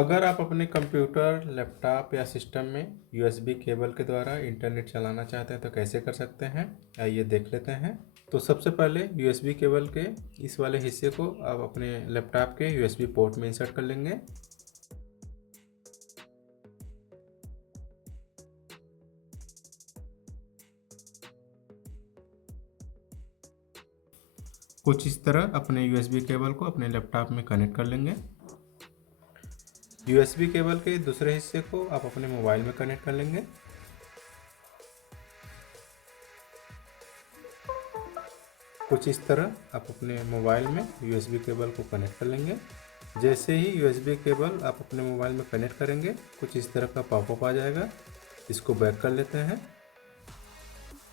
अगर आप अपने कंप्यूटर, लैपटॉप या सिस्टम में यूएसबी केबल के द्वारा इंटरनेट चलाना चाहते हैं तो कैसे कर सकते हैं, आइए देख लेते हैं। तो सबसे पहले यूएसबी केबल के इस वाले हिस्से को आप अपने लैपटॉप के यूएसबी पोर्ट में इंसर्ट कर लेंगे। कुछ इस तरह अपने यूएसबी केबल को अपने लैपटॉप में कनेक्ट कर लेंगे। यूएसबी केबल के दूसरे हिस्से को आप अपने मोबाइल में कनेक्ट कर लेंगे। कुछ इस तरह आप अपने मोबाइल में यूएसबी केबल को कनेक्ट कर लेंगे। जैसे ही यूएसबी केबल आप अपने मोबाइल में कनेक्ट करेंगे, कुछ इस तरह का पॉपअप आ जाएगा। इसको बैक कर लेते हैं।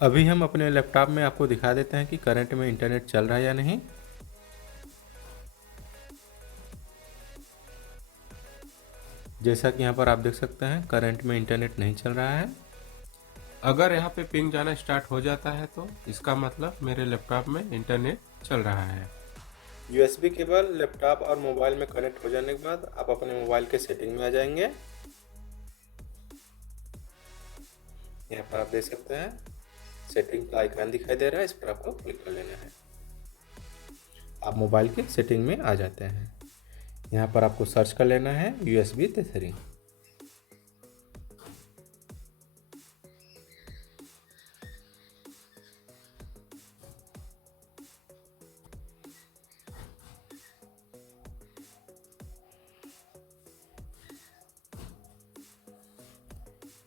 अभी हम अपने लैपटॉप में आपको दिखा देते हैं कि करंट में इंटरनेट चल रहा है या नहीं। जैसा कि यहाँ पर आप देख सकते हैं, करंट में इंटरनेट नहीं चल रहा है। अगर यहाँ पे पिंग जाना स्टार्ट हो जाता है तो इसका मतलब मेरे लैपटॉप में इंटरनेट चल रहा है। यूएसबी केबल लैपटॉप और मोबाइल में कनेक्ट हो जाने के बाद आप अपने मोबाइल के सेटिंग में आ जाएंगे। यहाँ पर आप देख सकते हैं सेटिंग का आइकन दिखाई दे रहा है, इस पर आपको क्लिक कर लेना है। आप मोबाइल के सेटिंग में आ जाते हैं। यहाँ पर आपको सर्च कर लेना है USB Tethering।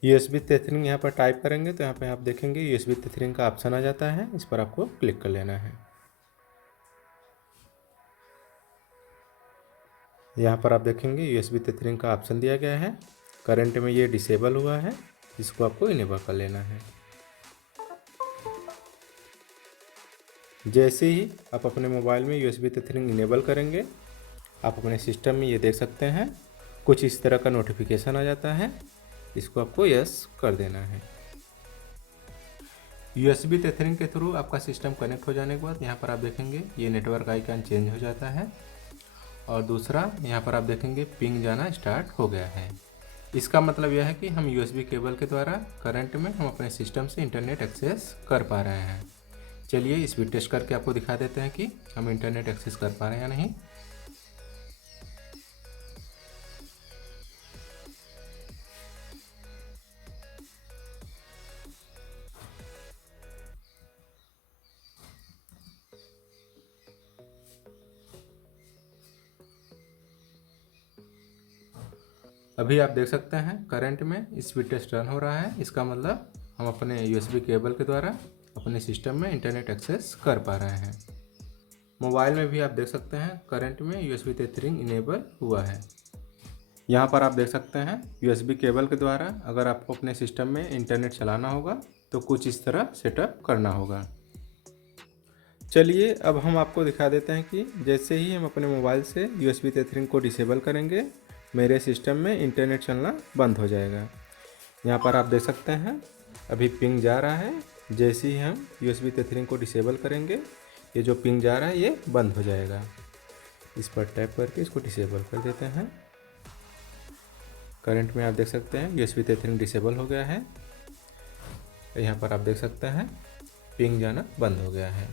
USB Tethering यहाँ पर टाइप करेंगे तो यहाँ पे आप देखेंगे USB Tethering का ऑप्शन आ जाता है, इस पर आपको क्लिक कर लेना है। यहाँ पर आप देखेंगे USB Tethering का ऑप्शन दिया गया है। करंट में ये डिसेबल हुआ है, इसको आपको इनेबल कर लेना है। जैसे ही आप अपने मोबाइल में USB Tethering इनेबल करेंगे, आप अपने सिस्टम में ये देख सकते हैं कुछ इस तरह का नोटिफिकेशन आ जाता है। इसको आपको यस कर देना है। USB Tethering के थ्रू आपका सिस्टम कनेक्ट हो जाने के बाद यहाँ पर आप देखेंगे ये नेटवर्क आइकन चेंज हो जाता है और दूसरा यहाँ पर आप देखेंगे पिंग जाना स्टार्ट हो गया है। इसका मतलब यह है कि हम USB केबल के द्वारा करंट में हम अपने सिस्टम से इंटरनेट एक्सेस कर पा रहे हैं। चलिए स्पीड टेस्ट करके आपको दिखा देते हैं कि हम इंटरनेट एक्सेस कर पा रहे हैं या नहीं। अभी आप देख सकते हैं करंट में स्पीड टेस्ट रन हो रहा है। इसका मतलब हम अपने USB केबल के द्वारा अपने सिस्टम में इंटरनेट एक्सेस कर पा रहे हैं। मोबाइल में भी आप देख सकते हैं करंट में USB Tethering इनेबल हुआ है। यहाँ पर आप देख सकते हैं USB केबल के द्वारा अगर आपको अपने सिस्टम में इंटरनेट चलाना होगा तो कुछ इस तरह सेटअप करना होगा। चलिए अब हम आपको दिखा देते हैं कि जैसे ही हम अपने मोबाइल से USB Tethering को डिसेबल करेंगे, मेरे सिस्टम में इंटरनेट चलना बंद हो जाएगा। यहाँ पर आप देख सकते हैं अभी पिंग जा रहा है। जैसे ही हम USB Tethering को डिसेबल करेंगे, ये जो पिंग जा रहा है ये बंद हो जाएगा। इस पर टैप करके इसको डिसेबल कर देते हैं। करंट में आप देख सकते हैं USB Tethering डिसेबल हो गया है। यहाँ पर आप देख सकते हैं पिंग जाना बंद हो गया है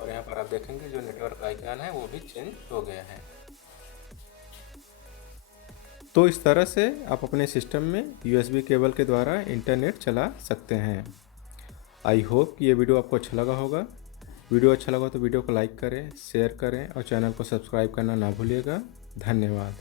और यहाँ पर आप देखेंगे जो नेटवर्क आइकन है वो भी चेंज हो गया है। तो इस तरह से आप अपने सिस्टम में USB केबल के द्वारा इंटरनेट चला सकते हैं। आई होप कि ये वीडियो आपको अच्छा लगा होगा। वीडियो अच्छा लगा तो वीडियो को लाइक करें, शेयर करें और चैनल को सब्सक्राइब करना ना भूलिएगा। धन्यवाद।